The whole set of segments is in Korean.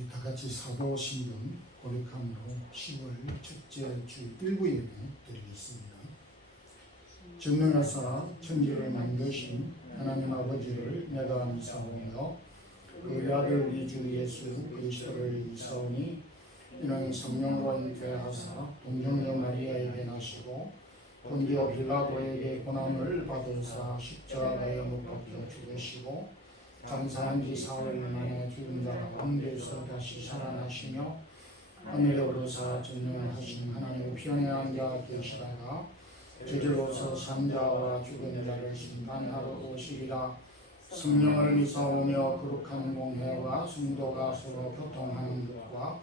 우리 다 같이 사도신경 고백함으로 10월 첫째 주 일부 예배 드리겠습니다. 전능하사 천지를 만드신 하나님 아버지를 내가 믿사오며 그 아들 우리 주 예수 그리스도를 믿사오니 이는 성령으로 잉태하사 동정녀 마리아에게 나시고 본디오 빌라도에게 고난을 받으사 십자가에 못 박혀 죽으시고 장사한 지 사흘 만에 죽은 자 가운데서 다시 살아나시며 하늘에 오르사 전능하신 하나님의 편에 앉아 계시다가 저리로서 산자와 죽은 자를 심판하러 오시리라. 성령을 믿사오며 거룩한 공회와 성도가 서로 교통하는 것과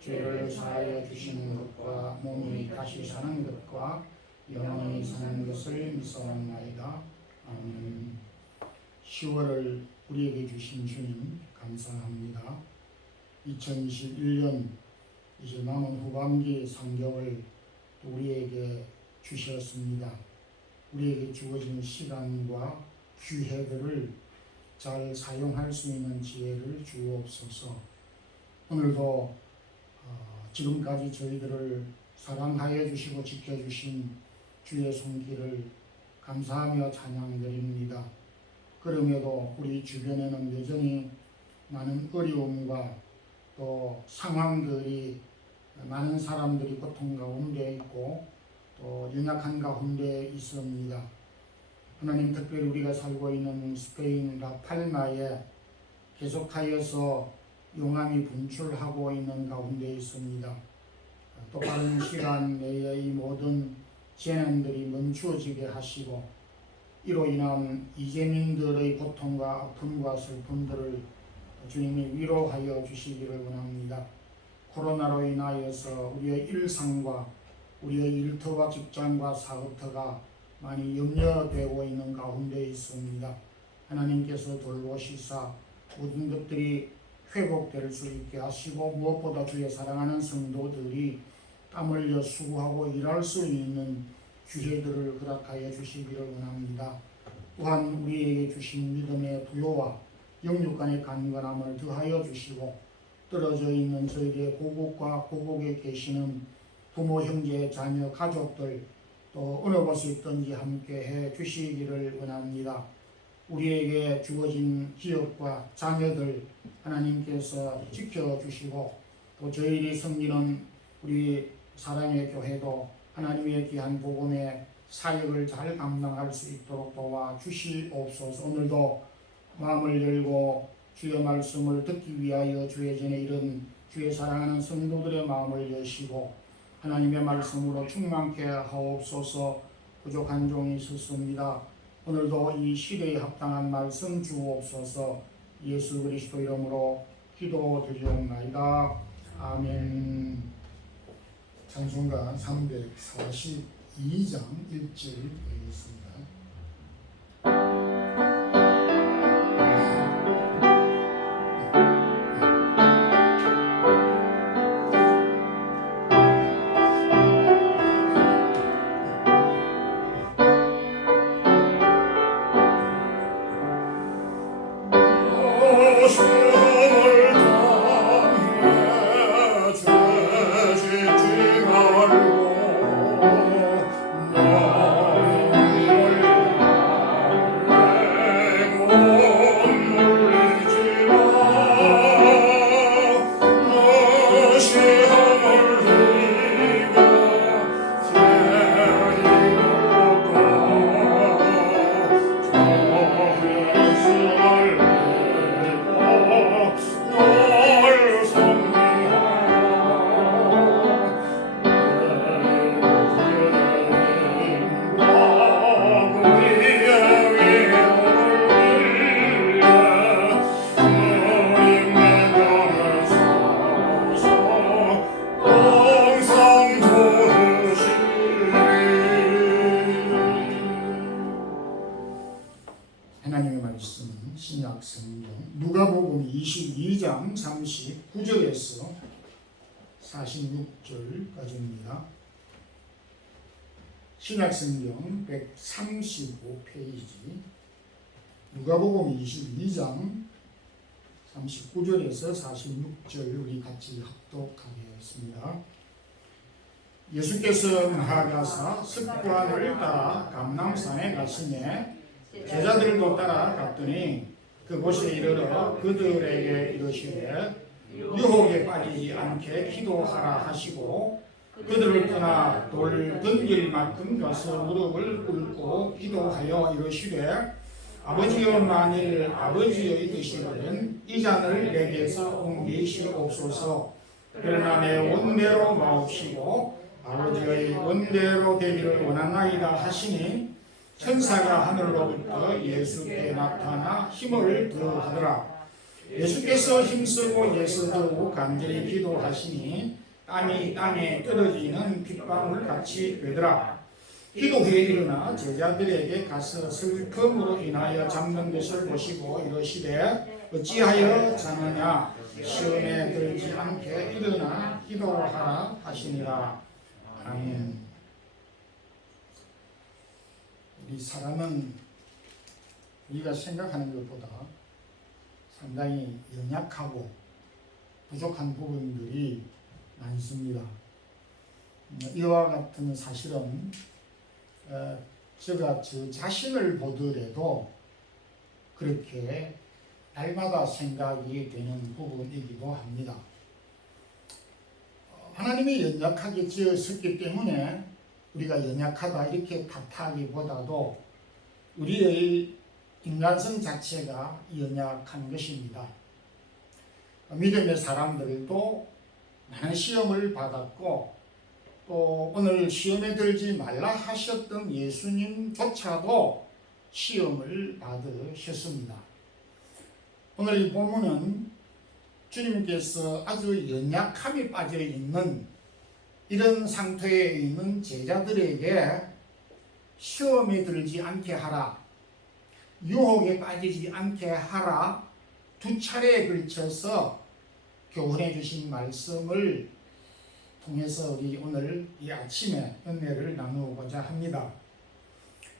죄를 사하여 주시는 것과 몸이 다시 사는 것과 영원히 사는 것을 믿사옵나이다. 아멘. 10월을 우리에게 주신 주님 감사합니다. 2021년 이제 남은 후반기 3개월 우리에게 주셨습니다. 우리에게 주어진 시간과 기회들을 잘 사용할 수 있는 지혜를 주옵소서. 오늘도 지금까지 저희들을 사랑하여 주시고 지켜주신 주의 손길을 감사하며 찬양드립니다. 그럼에도 우리 주변에는 여전히 많은 어려움과 또 상황들이 많은 사람들이 고통 가운데 있고 또 연약한 가운데 있습니다. 하나님, 특별히 우리가 살고 있는 스페인 라팔마에 계속하여서 용암이 분출하고 있는 가운데 있습니다. 또 빠른 시간 내에 이 모든 재난들이 멈추어지게 하시고 이로 인한 이재민들의 고통과 아픔과 슬픔들을 주님이 위로하여 주시기를 원합니다. 코로나로 인하여서 우리의 일상과 우리의 일터와 직장과 사업터가 많이 염려되고 있는 가운데 있습니다. 하나님께서 돌보시사 모든 것들이 회복될 수 있게 하시고 무엇보다 주의 사랑하는 성도들이 땀 흘려 수고하고 일할 수 있는 기회들을 허락하여 주시기를 원합니다. 또한 우리에게 주신 믿음의 부요와 영육 간의 간건함을 더하여 주시고 떨어져 있는 저희의 고국과 고국에 계시는 부모, 형제, 자녀, 가족들 또 어느 곳에 있든지 함께해 주시기를 원합니다. 우리에게 주어진 기업과 자녀들 하나님께서 지켜주시고 또 저희들이 섬기는 우리 사랑의 교회도 하나님의 귀한 복음의 사역을 잘 감당할 수 있도록 도와주시옵소서. 오늘도 마음을 열고 주의 말씀을 듣기 위하여 주의 전에 이른 주의 사랑하는 성도들의 마음을 여시고 하나님의 말씀으로 충만케 하옵소서. 부족한 종이 있었습니다. 오늘도 이 시대에 합당한 말씀 주옵소서. 예수 그리스도 이름으로 기도드리옵나이다. 아멘. 찬송가 342장 1절 되겠습니다. 하나님의 말씀은 신약 성경 누가복음 22장 39절에서 46절까지입니다. 신약 성경 135페이지 누가복음 22장 39절에서 46절 우리 같이 합독하겠습니다. 예수께서 나아가사 습관을 따라 감람산에 가시매 제자들도 따라갔더니 그곳에 이르러 그들에게 이르시되 유혹에 빠지지 않게 기도하라 하시고 그들을 떠나 돌 던질만큼 가서 무릎을 꿇고 기도하여 이르시되 아버지여 만일 아버지의 뜻이거든 이 잔을 내게서 옮기시옵소서. 그러나 내 원대로 마옵시고 아버지의 원대로 되기를 원하나이다 하시니 천사가 하늘로부터 예수께 나타나 힘을 더하더라. 예수께서 힘쓰고 예수도 간절히 기도하시니 땀이 땅에 떨어지는 핏방울 같이 되더라. 기도 후에 일어나 제자들에게 가서 슬픔으로 인하여 잠든 것을 보시고 이르시되 어찌하여 자느냐 시험에 들지 않게 일어나 기도하라 하시니라. 아멘. 우리 사람은 우리가 생각하는 것보다 상당히 연약하고 부족한 부분들이 많습니다. 이와 같은 사실은 제가 저 자신을 보더라도 그렇게 날마다 생각이 되는 부분이기도 합니다. 하나님이 연약하게 지었기 때문에 우리가 연약하다 이렇게 탓하기보다도 우리의 인간성 자체가 연약한 것입니다. 믿음의 사람들도 많은 시험을 받았고 또 오늘 시험에 들지 말라 하셨던 예수님조차도 시험을 받으셨습니다. 오늘 이 본문은 주님께서 아주 연약함이 빠져 있는 이런 상태에 있는 제자들에게 시험에 들지 않게 하라, 유혹에 빠지지 않게 하라 두 차례에 걸쳐서 교훈해 주신 말씀을 통해서 우리 오늘 이 아침에 은혜를 나누고자 합니다.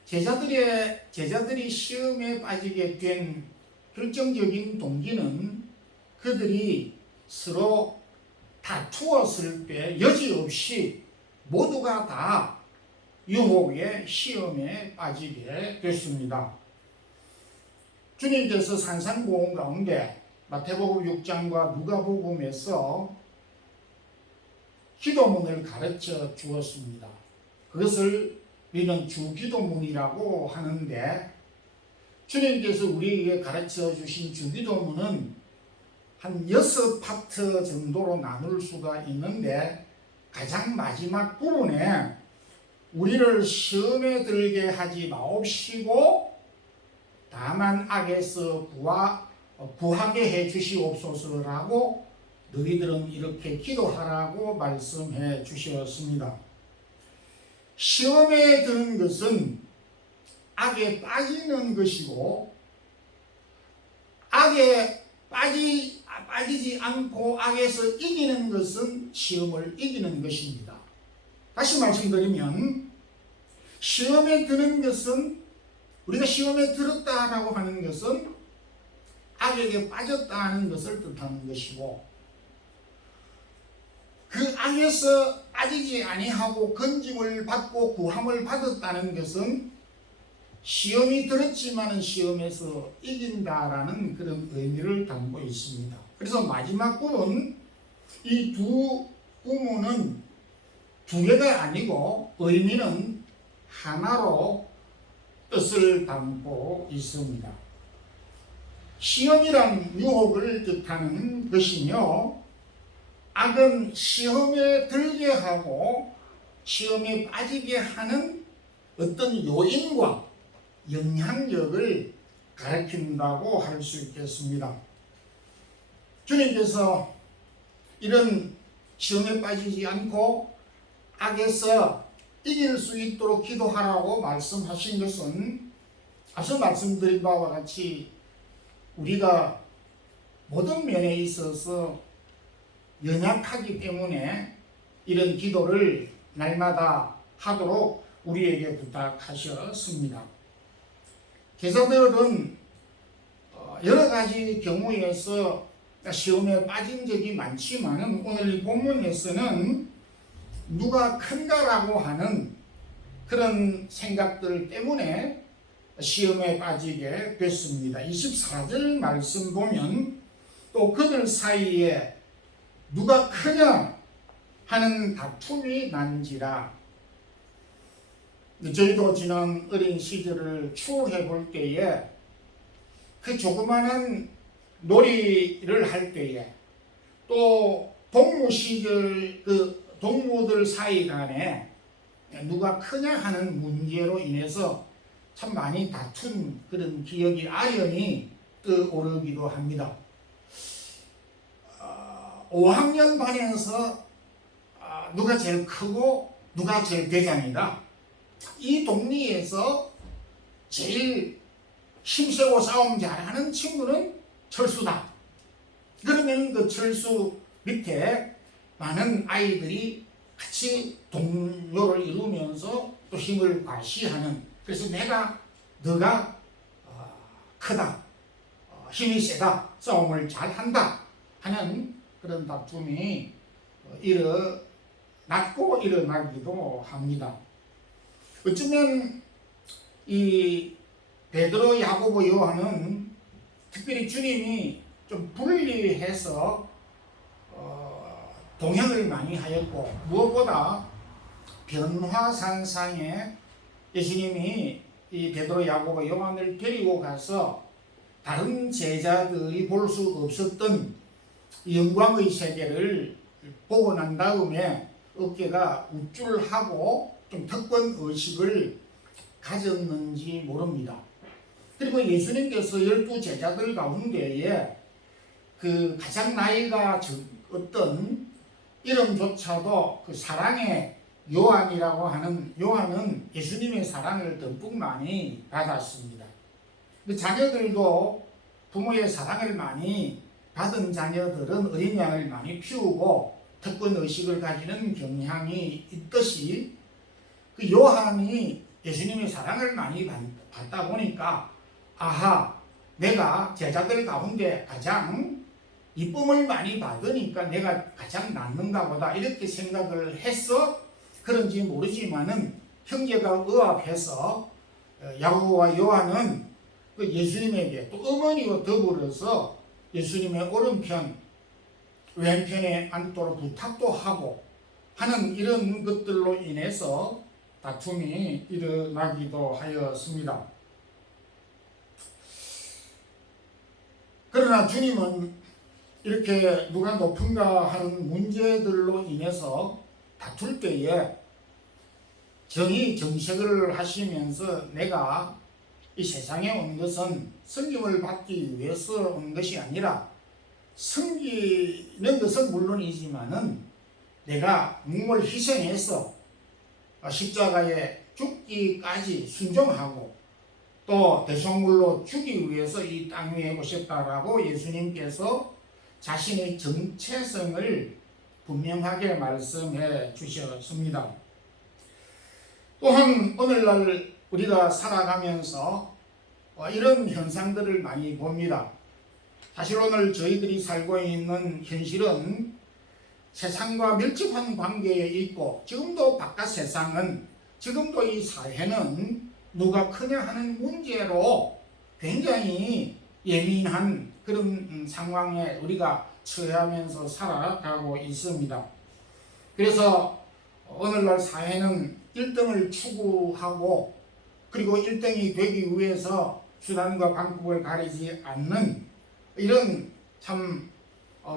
제자들이 시험에 빠지게 된 결정적인 동기는 그들이 서로 다투었을 때 여지없이 모두가 다 유혹의 시험에 빠지게 됐습니다. 주님께서 산상보험 가운데 마태복음 6장과 누가복음에서 기도문을 가르쳐 주었습니다. 그것을 우리는 주기도문이라고 하는데 주님께서 우리에게 가르쳐 주신 주기도문은 한 6파트 정도로 나눌 수가 있는데 가장 마지막 부분에 우리를 시험에 들게 하지 마옵시고 다만 악에서 구하게 해 주시옵소서라고 너희들은 이렇게 기도하라고 말씀해 주셨습니다. 시험에 드는 것은 악에 빠지는 것이고 악에 빠지지 않고 악에서 이기는 것은 시험을 이기는 것입니다. 다시 말씀드리면 시험에 드는 것은 우리가 시험에 들었다라고 하는 것은 악에게 빠졌다는 것을 뜻하는 것이고 그 악에서 빠지지 아니하고 건짐을 받고 구함을 받았다는 것은 시험이 들었지만 시험에서 이긴다라는 그런 의미를 담고 있습니다. 그래서 마지막 부분 이 두 부문은 두 개가 아니고 의미는 하나로 뜻을 담고 있습니다. 시험이란 유혹을 뜻하는 것이며 악은 시험에 들게 하고 시험에 빠지게 하는 어떤 요인과 영향력을 가리킨다고 할 수 있겠습니다. 주님께서 이런 시험에 빠지지 않고 악에서 이길 수 있도록 기도하라고 말씀하신 것은 앞서 말씀드린 바와 같이 우리가 모든 면에 있어서 연약하기 때문에 이런 기도를 날마다 하도록 우리에게 부탁하셨습니다. 제자들은 여러 가지 경우에서 시험에 빠진 적이 많지만 오늘 이 본문에서는 누가 큰가라고 하는 그런 생각들 때문에 시험에 빠지게 됐습니다. 24절 말씀 보면 또 그들 사이에 누가 크냐 하는 다툼이 난지라. 저희도 지난 어린 시절을 추억해 볼 때에 그 조그마한 놀이를 할 때에 또 동무 시절 그 동무들 사이 간에 누가 크냐 하는 문제로 인해서 참 많이 다툰 그런 기억이 아련히 떠오르기도 합니다. 5학년 반에서 누가 제일 크고 누가 제일 대장이다. 이 동리에서 제일 힘세고 싸움 잘하는 친구는 철수다. 그러면 그 철수 밑에 많은 아이들이 같이 동료를 이루면서 또 힘을 과시하는, 그래서 너가 크다, 힘이 세다, 싸움을 잘한다 하는 그런 다툼이 일어났고 일어나기도 합니다. 어쩌면 이 베드로, 야고보, 요한은 특별히 주님이 좀 분리해서 동행을 많이 하였고, 무엇보다 변화산상에 예수님이 이 베드로, 야고보, 요한을 데리고 가서 다른 제자들이 볼 수 없었던 영광의 세계를 보고 난 다음에 어깨가 우쭐하고 좀 특권의식을 가졌는지 모릅니다. 그리고 예수님께서 12 제자들 가운데에 그 가장 나이가 적었던 이름조차도 그 사랑의 요한이라고 하는, 요한은 예수님의 사랑을 듬뿍 많이 받았습니다. 그 자녀들도 부모의 사랑을 많이 받은 자녀들은 어린 양을 많이 피우고 특권의식을 가지는 경향이 있듯이 그 요한이 예수님의 사랑을 많이 받다 보니까 내가 제자들 가운데 가장 이쁨을 많이 받으니까 내가 가장 낫는가 보다 이렇게 생각을 해서 그런지 모르지만은 형제가 의합해서 야고보와 요한은 그 예수님에게 또 어머니와 더불어서 예수님의 오른편 왼편에 앉도록 부탁도 하고 하는 이런 것들로 인해서 다툼이 일어나기도 하였습니다. 그러나 주님은 이렇게 누가 높은가 하는 문제들로 인해서 다툴 때에 정의정색을 하시면서 내가 이 세상에 온 것은 섬김을 받기 위해서 온 것이 아니라 섬기는 것은 물론이지만은 내가 몸을 희생해서 십자가에 죽기까지 순종하고 또 대속물로 주기 위해서 이 땅 위에 오셨다라고 예수님께서 자신의 정체성을 분명하게 말씀해 주셨습니다. 또한 오늘날 우리가 살아가면서 이런 현상들을 많이 봅니다. 사실 오늘 저희들이 살고 있는 현실은 세상과 밀접한 관계에 있고, 지금도 바깥 세상은, 지금도 이 사회는 누가 크냐 하는 문제로 굉장히 예민한 그런 상황에 우리가 처해하면서 살아가고 있습니다. 그래서 오늘날 사회는 1등을 추구하고 그리고 1등이 되기 위해서 수단과 방법을 가리지 않는 이런 참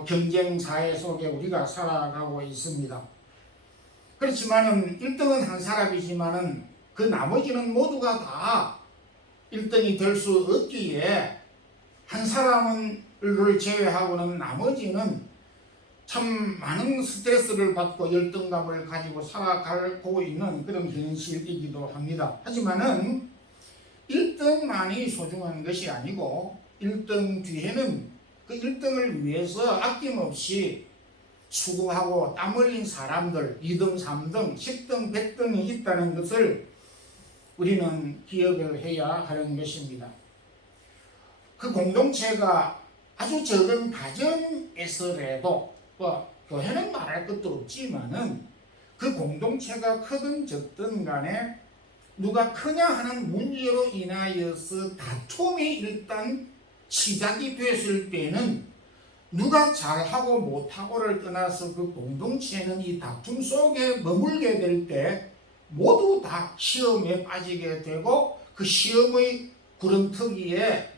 경쟁 사회 속에 우리가 살아가고 있습니다. 그렇지만은 1등은 한 사람이지만은 그 나머지는 모두가 다 1등이 될 수 없기에 한 사람을 제외하고는 나머지는 참 많은 스트레스를 받고 열등감을 가지고 살아가고 있는 그런 현실이기도 합니다. 하지만은 1등만이 소중한 것이 아니고 1등 뒤에는 그 1등을 위해서 아낌없이 수고하고 땀 흘린 사람들 2등, 3등, 10등, 100등이 있다는 것을 우리는 기억을 해야 하는 것입니다. 그 공동체가 아주 적은 가정에서라도 교회는 말할 것도 없지만은 그 공동체가 크든 적든 간에 누가 크냐 하는 문제로 인하여서 다툼이 일단 시작이 됐을 때는 누가 잘하고 못하고를 떠나서 그 공동체는 이 다툼 속에 머물게 될 때 모두 다 시험에 빠지게 되고 그 시험의 구렁텅이에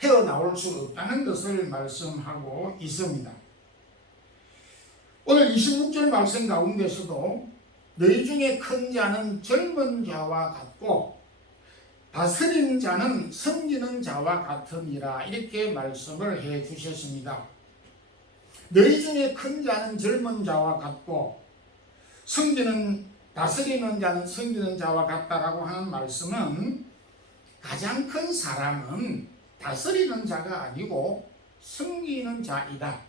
헤어나올 수 없다는 것을 말씀하고 있습니다. 오늘 26절 말씀 가운데서도 너희 중에 큰 자는 젊은 자와 같고 다스리는 자는 섬기는 자와 같으니라 이렇게 말씀을 해 주셨습니다. 너희 중에 큰 자는 젊은 자와 같고 다스리는 자는 섬기는 자와 같다라고 하는 말씀은 가장 큰 사람은 다스리는 자가 아니고 섬기는 자이다.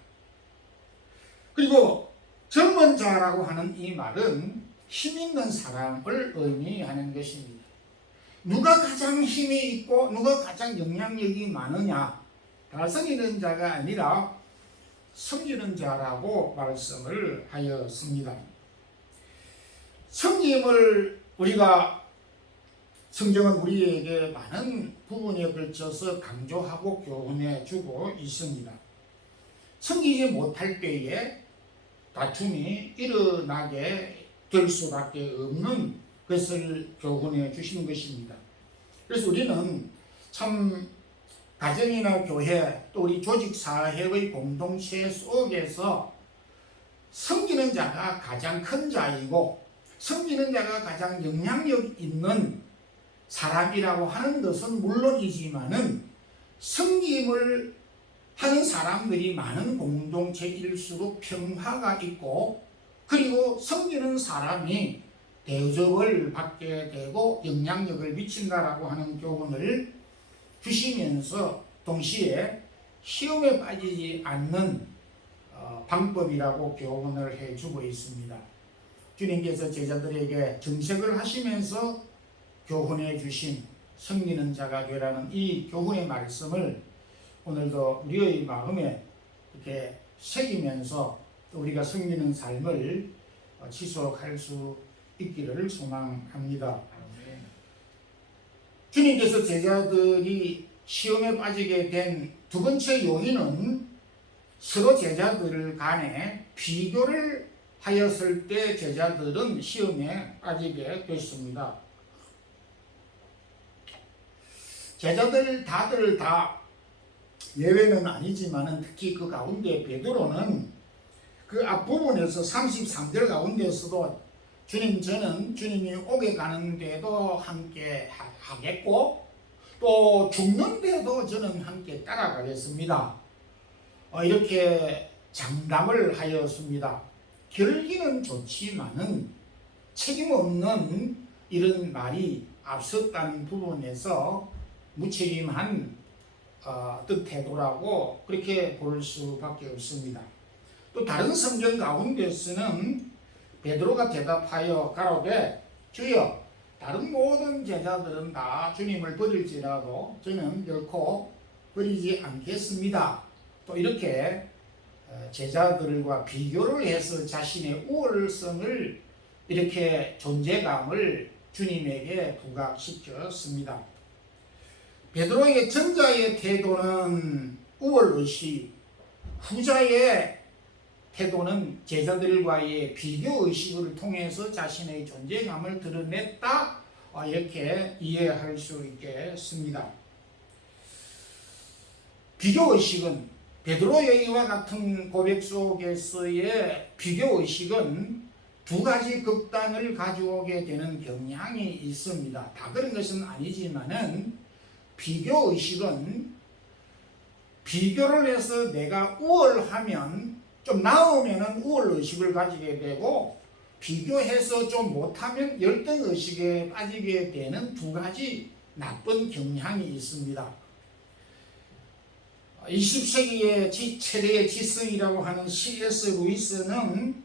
그리고 젊은 자라고 하는 이 말은 힘 있는 사람을 의미하는 것입니다. 누가 가장 힘이 있고 누가 가장 영향력이 많으냐, 다스리는 자가 아니라 섬기는 자라고 말씀을 하였습니다. 섬김을 성경은 우리에게 많은 부분에 걸쳐서 강조하고 교훈해 주고 있습니다. 섬기지 못할 때에 다툼이 일어나게 될 수밖에 없는 것을 교훈해 주신 것입니다. 그래서 우리는 참 가정이나 교회 또 우리 조직 사회의 공동체 속에서 섬기는 자가 가장 큰 자이고 섬기는 자가 가장 영향력 있는 사람이라고 하는 것은 물론이지만은 섬김을 하는 사람들이 많은 공동체일수록 평화가 있고 그리고 섬기는 사람이 대접을 받게 되고 영향력을 미친다라고 하는 교훈을 주시면서 동시에 시험에 빠지지 않는 방법이라고 교훈을 해주고 있습니다. 주님께서 제자들에게 정색을 하시면서 교훈해 주신 섬기는 자가 되라는 이 교훈의 말씀을 오늘도 우리의 마음에 이렇게 새기면서 우리가 섬기는 삶을 지속할 수 있기를 소망합니다. 주님께서 제자들이 시험에 빠지게 된 두 번째 요인은 서로 제자들 간에 비교를 하였을 때 제자들은 시험에 빠지게 됐습니다. 제자들 다들 다 예외는 아니지만 특히 그 가운데 베드로는 그 앞부분에서 33절 가운데서도 주님, 저는 주님이 오게 가는데도 함께 하겠고 또 죽는데도 저는 함께 따라가겠습니다. 이렇게 장담을 하였습니다. 결기는 좋지만은 책임 없는 이런 말이 앞섰다는 부분에서 무책임한 태도라고 그렇게 볼 수밖에 없습니다. 또 다른 성경 가운데서는 베드로가 대답하여 가로되 주여 다른 모든 제자들은 다 주님을 버릴지라도 저는 결코 버리지 않겠습니다. 또 이렇게 제자들과 비교를 해서 자신의 우월성을 이렇게 존재감을 주님에게 부각시켰습니다. 베드로의 전자의 태도는 우월의식, 후자의 태도는 제자들과의 비교의식을 통해서 자신의 존재감을 드러냈다, 이렇게 이해할 수 있겠습니다. 비교의식은 베드로의 이와 같은 고백 속에서의 비교의식은 두 가지 극단을 가져오게 되는 경향이 있습니다. 다 그런 것은 아니지만은 비교의식은 비교를 해서 내가 우월하면 좀 나으면 우월의식을 가지게 되고 비교해서 좀 못하면 열등의식에 빠지게 되는 두 가지 나쁜 경향이 있습니다. 20세기의 최대의 지성이라고 하는 C.S. 루이스는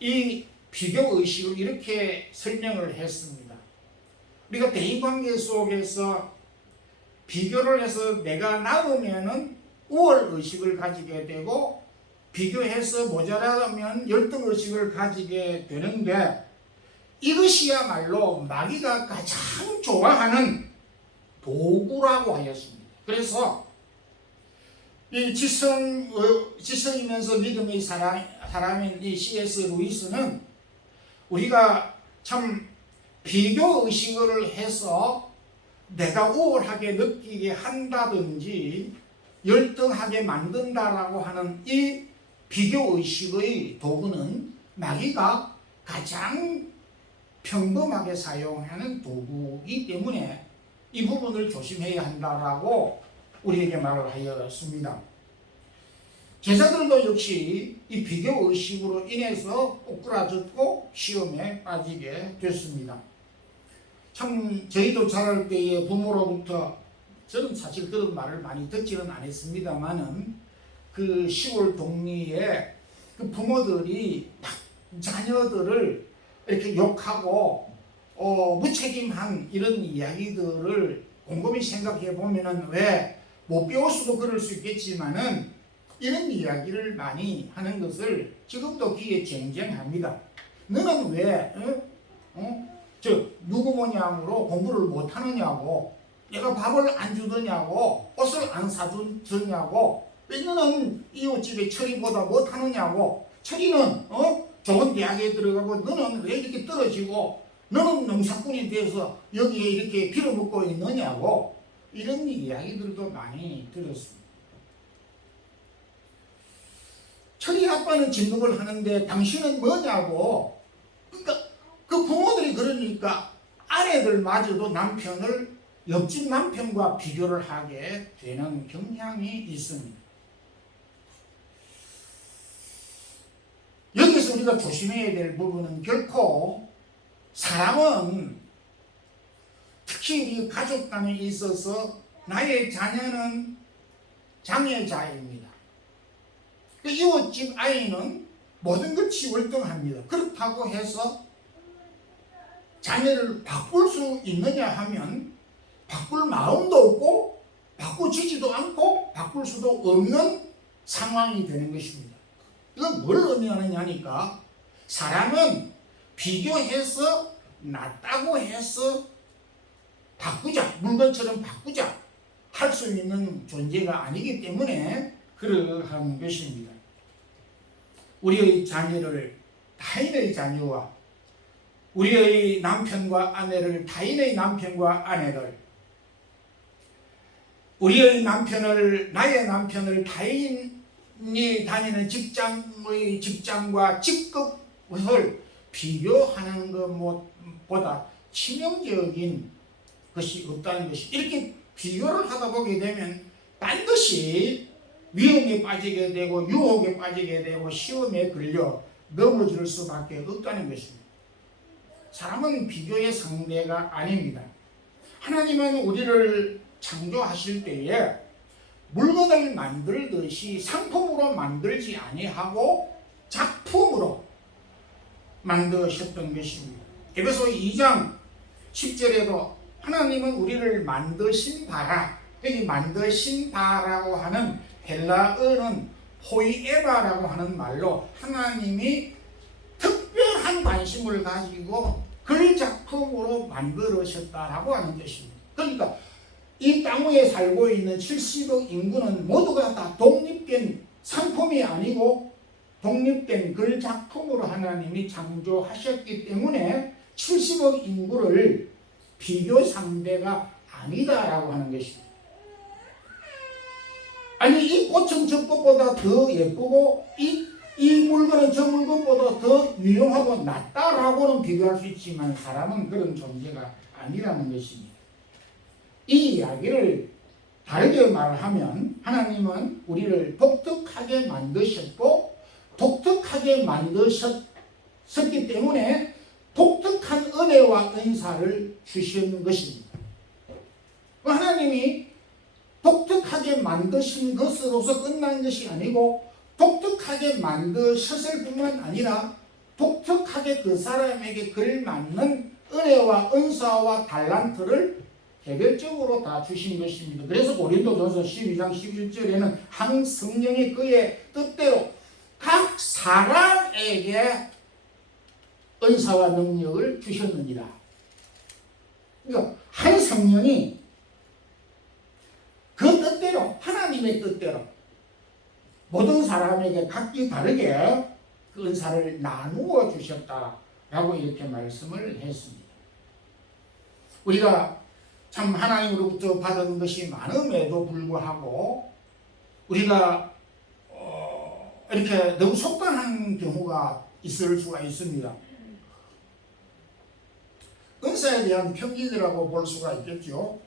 이 비교의식을 이렇게 설명을 했습니다. 우리가 대인관계 속에서 비교를 해서 내가 나으면은 우월의식을 가지게 되고 비교해서 모자라면 열등의식을 가지게 되는데 이것이야말로 마귀가 가장 좋아하는 도구라고 하였습니다. 그래서 이 지성이면서 믿음의 사람인 이 C.S. 루이스는 우리가 참 비교의식을 해서 내가 우월하게 느끼게 한다든지 열등하게 만든다라고 하는 이 비교의식의 도구는 마귀가 가장 평범하게 사용하는 도구이기 때문에 이 부분을 조심해야 한다라고 우리에게 말을 하였습니다. 제자들도 역시 이 비교의식으로 인해서 꼬꾸라졌고 시험에 빠지게 됐습니다. 참 저희도 자랄 때에 부모로부터 저는 사실 그런 말을 많이 듣지는 않았습니다만은 그 시골 동리에 그 부모들이 막 자녀들을 이렇게 욕하고 무책임한 이런 이야기들을 곰곰이 생각해 보면은 왜 못 배웠어도 그럴 수 있겠지만은 이런 이야기를 많이 하는 것을 지금도 귀에 쟁쟁합니다. 너는 왜 누구 모양으로 공부를 못 하느냐고, 내가 밥을 안 주더냐고, 옷을 안 사주냐고, 왜 너는 이웃집에 철이보다 못 하느냐고, 철이는 좋은 대학에 들어가고 너는 왜 이렇게 떨어지고 너는 농사꾼이 돼서 여기에 이렇게 빌어먹고 있느냐고, 이런 이야기들도 많이 들었습니다. 철이 아빠는 진급을 하는데 당신은 뭐냐고. 그러니까 그 부모들이 그러니까 아내들마저도 남편을 옆집 남편과 비교를 하게 되는 경향이 있습니다. 여기서 우리가 조심해야 될 부분은 결코 사람은 특히 우리 가족 간에 있어서 나의 자녀는 장애자입니다. 이웃집 아이는 모든 것이 월등합니다. 그렇다고 해서 자녀를 바꿀 수 있느냐 하면 바꿀 마음도 없고 바꾸지도 않고 바꿀 수도 없는 상황이 되는 것입니다. 이건 뭘 의미하느냐 하니까 사람은 비교해서 낫다고 해서 바꾸자, 물건처럼 바꾸자 할 수 있는 존재가 아니기 때문에 그러한 것입니다. 우리의 자녀를 타인의 자녀와 우리의 남편과 아내를 타인의 남편과 아내를, 우리의 남편을, 나의 남편을 타인이 다니는 직장과 직급을 비교하는 것보다 치명적인 것이 없다는 것이, 이렇게 비교를 하다 보게 되면 반드시 위험에 빠지게 되고 유혹에 빠지게 되고 시험에 걸려 넘어질 수밖에 없다는 것입니다. 사람은 비교의 상대가 아닙니다. 하나님은 우리를 창조하실 때에 물건을 만들듯이 상품으로 만들지 아니하고 작품으로 만드셨던 것입니다. 에베소 2장 10절에도 하나님은 우리를 만드신 바라, 여기 만드신 바라고 하는 헬라어는 포이에바라고 하는 말로 하나님이 특별한 관심을 가지고 글 작품으로 만들으셨다라고 하는 뜻입니다. 그러니까 이 땅 위에 살고 있는 70억 인구는 모두가 다 독립된 상품이 아니고 독립된 글 작품으로 하나님이 창조하셨기 때문에 70억 인구를 비교 상대가 아니다라고 하는 것입니다. 아니 이 꽃은 저 꽃보다 더 예쁘고 이 물건은 저 물건보다 더 유용하고 낫다라고는 비교할 수 있지만 사람은 그런 존재가 아니라는 것입니다. 이 이야기를 다르게 말하면 하나님은 우리를 독특하게 만드셨고 독특하게 만드셨기 때문에 독특한 은혜와 은사를 주신 것입니다. 하나님이 독특하게 만드신 것으로서 끝난 것이 아니고 독특하게 만드셨을 뿐만 아니라 독특하게 그 사람에게 걸맞는 은혜와 은사와 달란트를 개별적으로 다 주신 것입니다. 그래서 고린도전서 12장 11절에는 한 성령이 그의 뜻대로 각 사람에게 은사와 능력을 주셨느니라. 그러니까 한 성령이 그 뜻대로, 하나님의 뜻대로 모든 사람에게 각기 다르게 그 은사를 나누어 주셨다라고 이렇게 말씀을 했습니다. 우리가 참 하나님으로부터 받은 것이 많음에도 불구하고 우리가 이렇게 너무 속단한 경우가 있을 수가 있습니다. 은사에 대한 편견이라고 볼 수가 있겠죠.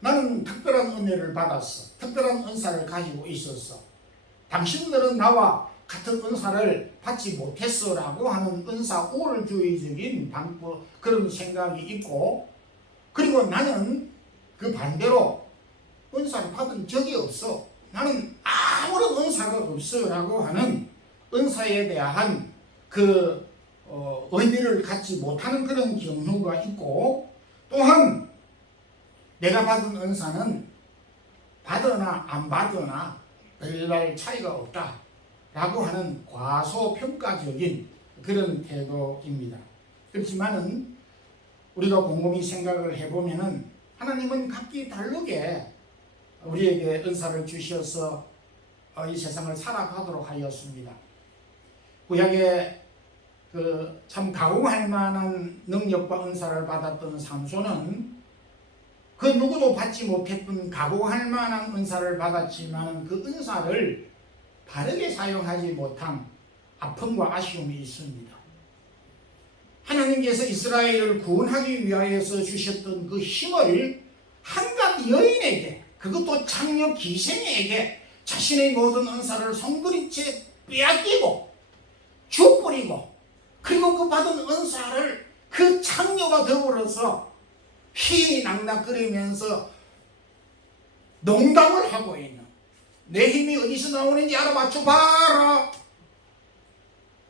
나는 특별한 은혜를 받았어. 특별한 은사를 가지고 있었어. 당신들은 나와 같은 은사를 받지 못했어 라고 하는 은사 우월주의적인 그런 생각이 있고, 그리고 나는 그 반대로 은사를 받은 적이 없어. 나는 아무런 은사가 없어 라고 하는 은사에 대한 그 의미를 갖지 못하는 그런 경우가 있고, 또한 내가 받은 은사는 받으나 안 받으나 별다른 차이가 없다 라고 하는 과소평가적인 그런 태도입니다. 그렇지만은 우리가 곰곰이 생각을 해보면은 하나님은 각기 다르게 우리에게 은사를 주셔서 이 세상을 살아가도록 하였습니다. 구약에 참 가공할 만한 능력과 은사를 받았던 삼손은 그 누구도 받지 못했던 가공할 만한 은사를 받았지만 그 은사를 바르게 사용하지 못한 아픔과 아쉬움이 있습니다. 하나님께서 이스라엘을 구원하기 위하여서 주셨던 그 힘을 한갓 여인에게, 그것도 창녀 기생에게 자신의 모든 은사를 송두리째 빼앗기고 주뿌리고, 그리고 그 받은 은사를 그 창녀가 더불어서 희낙낙거리면서 농담을 하고 있는, 내 힘이 어디서 나오는지 알아맞혀 봐라,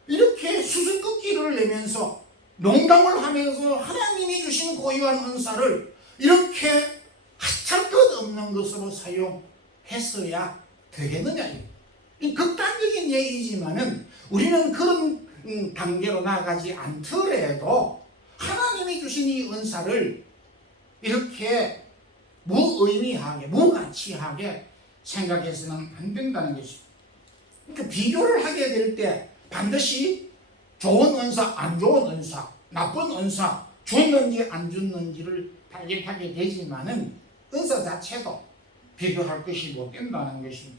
이렇게 수수께끼를 내면서 농담을 하면서 하나님이 주신 고유한 은사를 이렇게 하찮을 것 없는 것으로 사용했어야 되겠느냐. 이 극단적인 얘기지만은 우리는 그런 단계로 나아가지 않더라도 하나님이 주신 이 은사를 이렇게 무의미하게, 무가치하게 생각해서는 안 된다는 것입니다. 그러니까 비교를 하게 될 때 반드시 좋은 은사, 안 좋은 은사, 나쁜 은사, 줬는지 안 줬는지를 발견하게 되지만은 은사 자체도 비교할 것이 못 된다는 것입니다.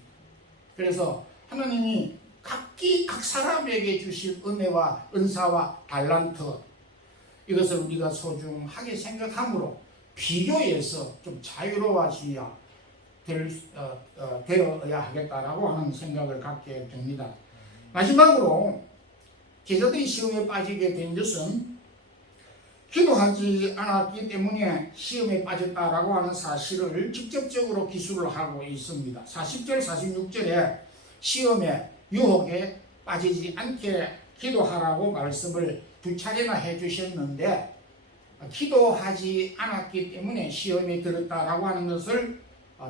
그래서 하나님이 각기 각 사람에게 주신 은혜와 은사와 달란트, 이것을 우리가 소중하게 생각함으로 비교에서 좀 자유로워져야 되어야 하겠다라고 하는 생각을 갖게 됩니다. 마지막으로 제자들이 시험에 빠지게 된 것은 기도하지 않았기 때문에 시험에 빠졌다라고 하는 사실을 직접적으로 기술을 하고 있습니다. 40절, 46절에 시험에, 유혹에 빠지지 않게 기도하라고 말씀을 두 차례나 해주셨는데, 기도하지 않았기 때문에 시험에 들었다라고 하는 것을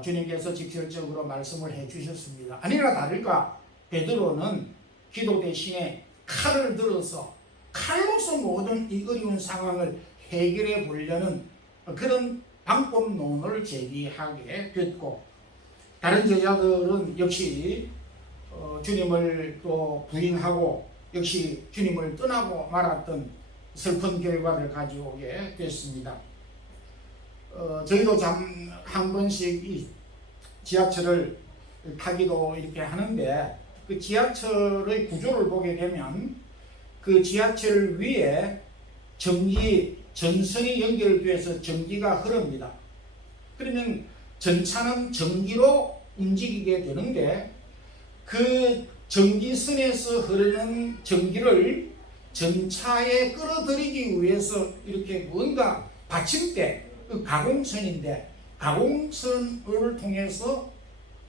주님께서 직설적으로 말씀을 해주셨습니다. 아니나 다를까 베드로는 기도 대신에 칼을 들어서 칼로서 모든 이 어려운 상황을 해결해 보려는 그런 방법론을 제기하게 됐고, 다른 제자들은 역시 주님을 또 부인하고 역시 주님을 떠나고 말았던 슬픈 결과를 가져오게 됐습니다. 저희도 참 한 번씩 이 지하철을 타기도 이렇게 하는데, 그 지하철의 구조를 보게 되면 그 지하철 위에 전선이 연결돼서 전기가 흐릅니다. 그러면 전차는 전기로 움직이게 되는데, 그 전기선에서 흐르는 전기를 전차에 끌어들이기 위해서 이렇게 뭔가 받침대, 그 가공선인데 가공선을 통해서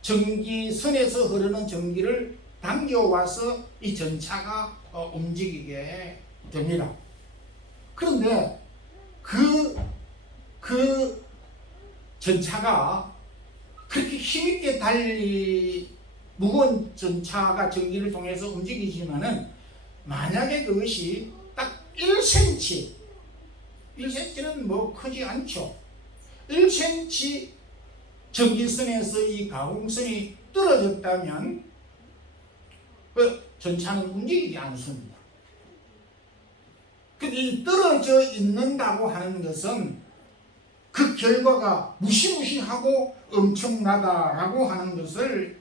전기선에서 흐르는 전기를 당겨와서 이 전차가 움직이게 됩니다. 그런데 그 그 전차가 그렇게 힘있게 달리 무거운 전차가 전기를 통해서 움직이지만은 만약에 그것이 딱 1cm, 1cm는 뭐 크지 않죠. 1cm 전기선에서 이 가공선이 떨어졌다면 그 전차는 움직이지 않습니다. 근데 이 떨어져 있는다고 하는 것은 그 결과가 무시무시하고 엄청나다라고 하는 것을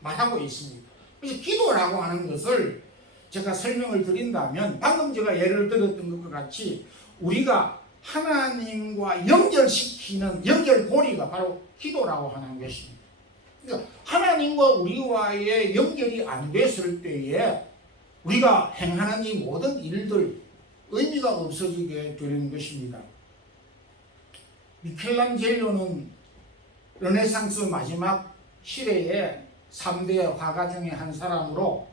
말하고 있습니다. 그래서 기도라고 하는 것을 제가 설명을 드린다면 방금 제가 예를 들었던 것과 같이 우리가 하나님과 연결시키는 연결고리가 바로 기도라고 하는 것입니다. 그러니까 하나님과 우리와의 연결이 안 됐을 때에 우리가 행하는 이 모든 일들 의미가 없어지게 되는 것입니다. 미켈란젤로는 르네상스 마지막 시대의 3대 화가 중에 한 사람으로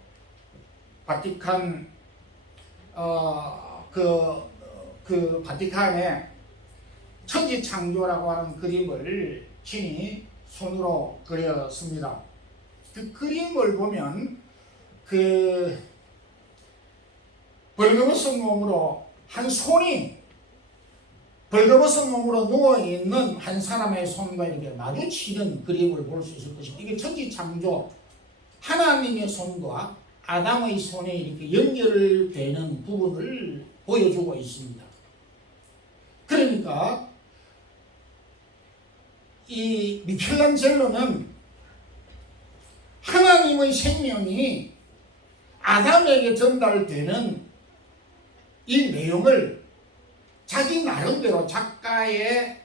바티칸 바티칸에 천지창조라고 하는 그림을 친히 손으로 그렸습니다. 그 그림을 보면 그 벌거벗은 몸으로 한 손이 벌거벗은 몸으로 누워있는 한 사람의 손과 이렇게 마주치는 그림을 볼 수 있을 것입니다. 이게 천지창조 하나님의 손과 아담의 손에 이렇게 연결되는 부분을 보여주고 있습니다. 그러니까 이 미켈란젤로는 하나님의 생명이 아담에게 전달되는 이 내용을 자기 나름대로 작가의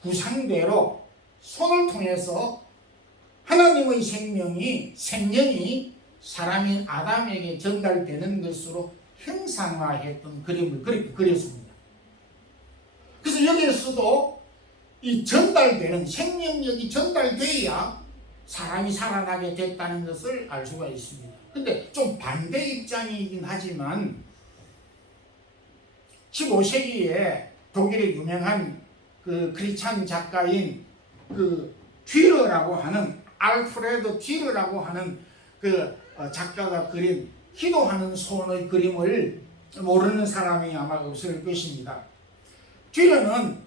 구상대로 손을 통해서 하나님의 생명이 사람인 아담에게 전달되는 것으로 형상화했던 그림을 그렇게 그렸습니다. 그래서 여기에서도 이 전달되는 생명력이 전달돼야 사람이 살아나게 됐다는 것을 알 수가 있습니다. 근데 좀 반대 입장이긴 하지만 15세기에 독일의 유명한 그 크리스찬 작가인 그 듀러라고 하는 알프레드 듀러라고 하는 그 작가가 그린 기도하는 손의 그림을 모르는 사람이 아마 없을 것입니다. 듀러는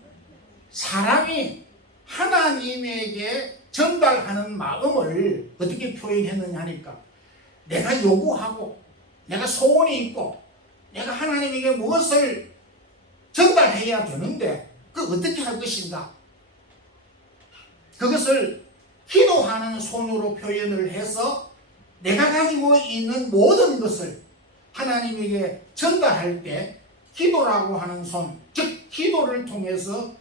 사람이 하나님에게 전달하는 마음을 어떻게 표현했느냐 하니까 내가 요구하고 내가 소원이 있고 내가 하나님에게 무엇을 전달해야 되는데 그 어떻게 할 것인가? 그것을 기도하는 손으로 표현을 해서 내가 가지고 있는 모든 것을 하나님에게 전달할 때 기도라고 하는 손, 즉 기도를 통해서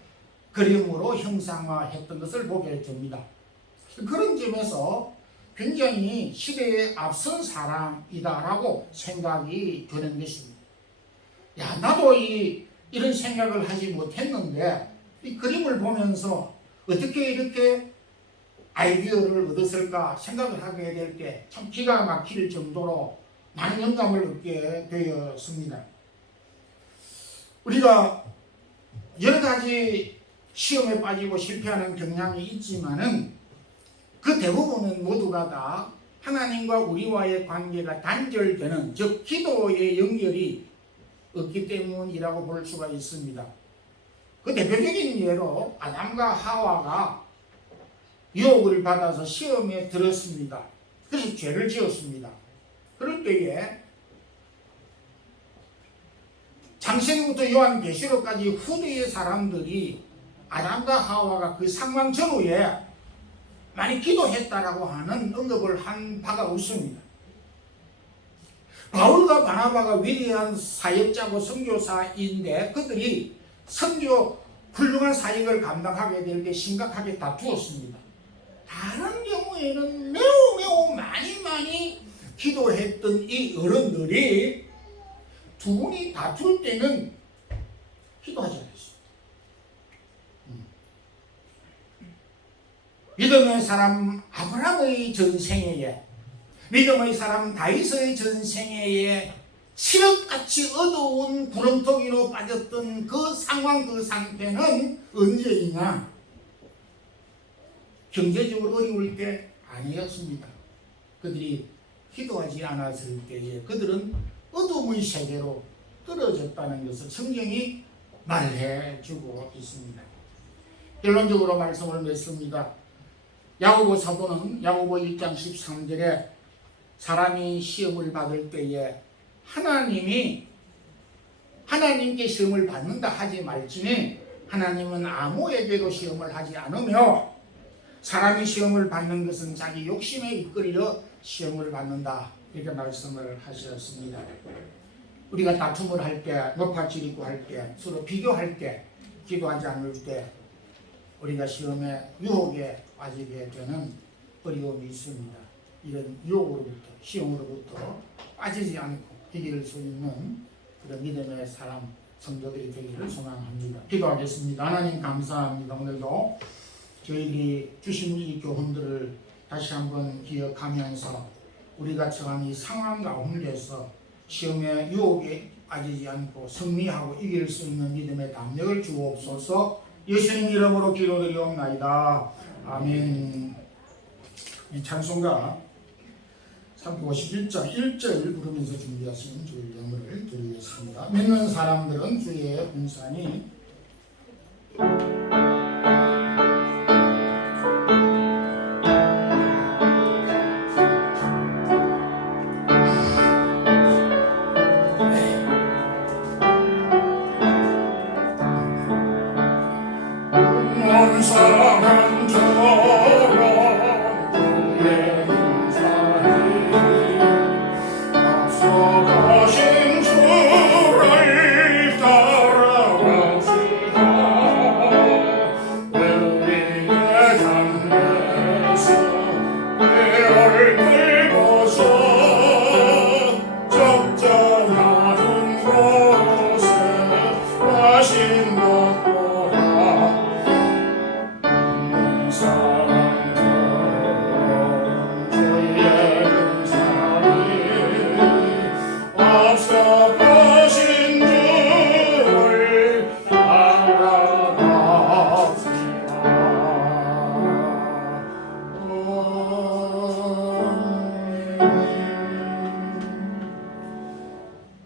그림으로 형상화했던 것을 보게 됩니다. 그런 점에서 굉장히 시대에 앞선 사람이다라고 생각이 드는 것입니다. 야, 나도 이런 생각을 하지 못했는데 이 그림을 보면서 어떻게 이렇게 아이디어를 얻었을까 생각을 하게 될 때 참 기가 막힐 정도로 많은 영감을 얻게 되었습니다. 우리가 여러 가지 시험에 빠지고 실패하는 경향이 있지만은 그 대부분은 모두가 다 하나님과 우리와의 관계가 단절되는, 즉 기도의 연결이 없기 때문이라고 볼 수가 있습니다. 그 대표적인 예로 아담과 하와가 유혹을 받아서 시험에 들었습니다. 그래서 죄를 지었습니다. 그럴 때에 창세기부터 요한계시록까지 후대의 사람들이 아담과 하와가 그 상황 전후에 많이 기도했다라고 하는 언급을 한 바가 없습니다. 바울과 바나바가 위대한 사역자고 선교사인데 그들이 선교 훌륭한 사역을 감당하게 될 때 심각하게 다투었습니다. 다른 경우에는 매우 많이 기도했던 이 어른들이 두 분이 다툴 때는 기도하지 않았습니다. 믿음의 사람 아브라함의 전생애에, 믿음의 사람 다윗의 전생애에 칠흑같이 어두운 구렁텅이로 빠졌던 그 상황, 그 상태는 언제이냐? 경제적으로 어려울 때 아니었습니다. 그들이 기도하지 않았을 때에 그들은 어둠의 세계로 떨어졌다는 것을 성경이 말해주고 있습니다. 결론적으로 말씀을 맺습니다. 야고보 사도는 야고보 1장 13절에 사람이 시험을 받을 때에 하나님께 시험을 받는다 하지 말지니 하나님은 아무에게도 시험을 하지 않으며 사람이 시험을 받는 것은 자기 욕심에 이끌려 시험을 받는다, 이렇게 말씀을 하셨습니다. 우리가 다툼을 할 때, 높아지리고 할 때, 서로 비교할 때, 기도하지 않을 때 우리가 시험의 유혹에 빠지게 되는 어려움이 있습니다. 이런 유혹으로부터, 시험으로부터 빠지지 않고 이길 수 있는 그런 믿음의 사람, 성도들이 되기를 소망합니다. 기도하겠습니다. 하나님 감사합니다. 오늘도 저희들이 주신 이 교훈들을 다시 한번 기억하면서 우리가 처한 이 상황 가운데서 시험의 유혹에 빠지지 않고 승리하고 이길 수 있는 믿음의 담력을 주옵소서. 예수님 이름으로 기도드리옵나이다. 아멘. 이 찬송가 351장 1절 부르면서 준비하신 주일 예물을 드리겠습니다. 믿는 사람들은 주의 분산이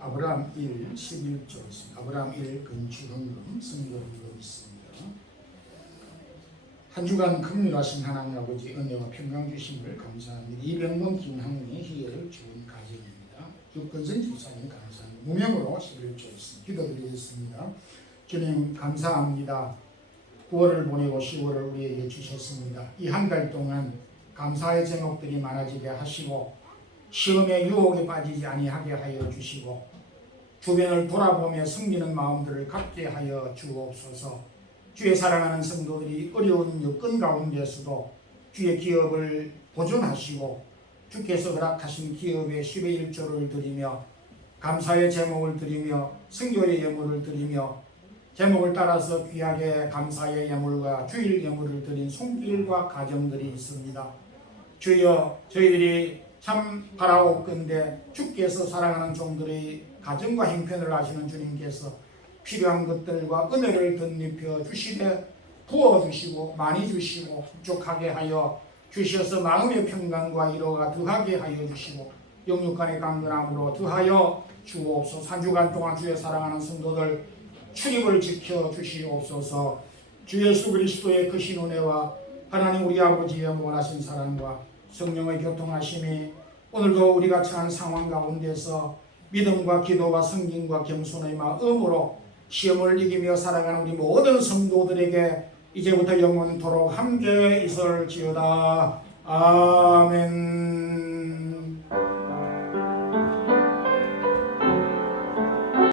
아브라함 1, 11절 있습니다. 아브라함 1, 건축헌금, 성경헌금 있습니다. 한 주간 긍휼하신 하나님 아버지 은혜와 평강 주심을 감사합니다. 이병범 김학민의 희애를 주은 가정입니다. 육건선 집사님 감사합니다. 무명으로 11절 있습니다. 기도드리겠습니다. 주님 감사합니다. 9월을 보내고 10월을 우리에게 주셨습니다. 이 한 달 동안 감사의 제목들이 많아지게 하시고 시험의 유혹에 빠지지 아니하게 하여 주시고 주변을 돌아보며 섬기는 마음들을 갖게 하여 주옵소서. 주의 사랑하는 성도들이 어려운 여건 가운데서도 주의 기업을 보존하시고 주께서 허락하신 기업의 10의 1조를 드리며 감사의 제목을 드리며 성교의 예물을 드리며 제목을 따라서 귀하게 감사의 예물과 주일 예물을 드린 손길과 가정들이 있습니다. 주여, 저희들이 참 바라옵건대 주께서 사랑하는 종들의 가정과 형편을 아시는 주님께서 필요한 것들과 은혜를 덧입혀 주시되 부어주시고 많이 주시고 족하게 하여 주셔서 마음의 평강과 위로가 더하게 하여 주시고 영육간의 강건함으로 더하여 주옵소서. 한 주간 동안 주의 사랑하는 성도들 출입을 지켜 주시옵소서. 주 예수 그리스도의 크신 은혜와 하나님 우리 아버지의 원하신 사랑과 성령의 교통하심이 오늘도 우리가 처한 상황 가운데서 믿음과 기도와 성김과 겸손의 마음으로 시험을 이기며 살아가는 우리 모든 성도들에게 이제부터 영원토록 함께 있을지어다. 아멘.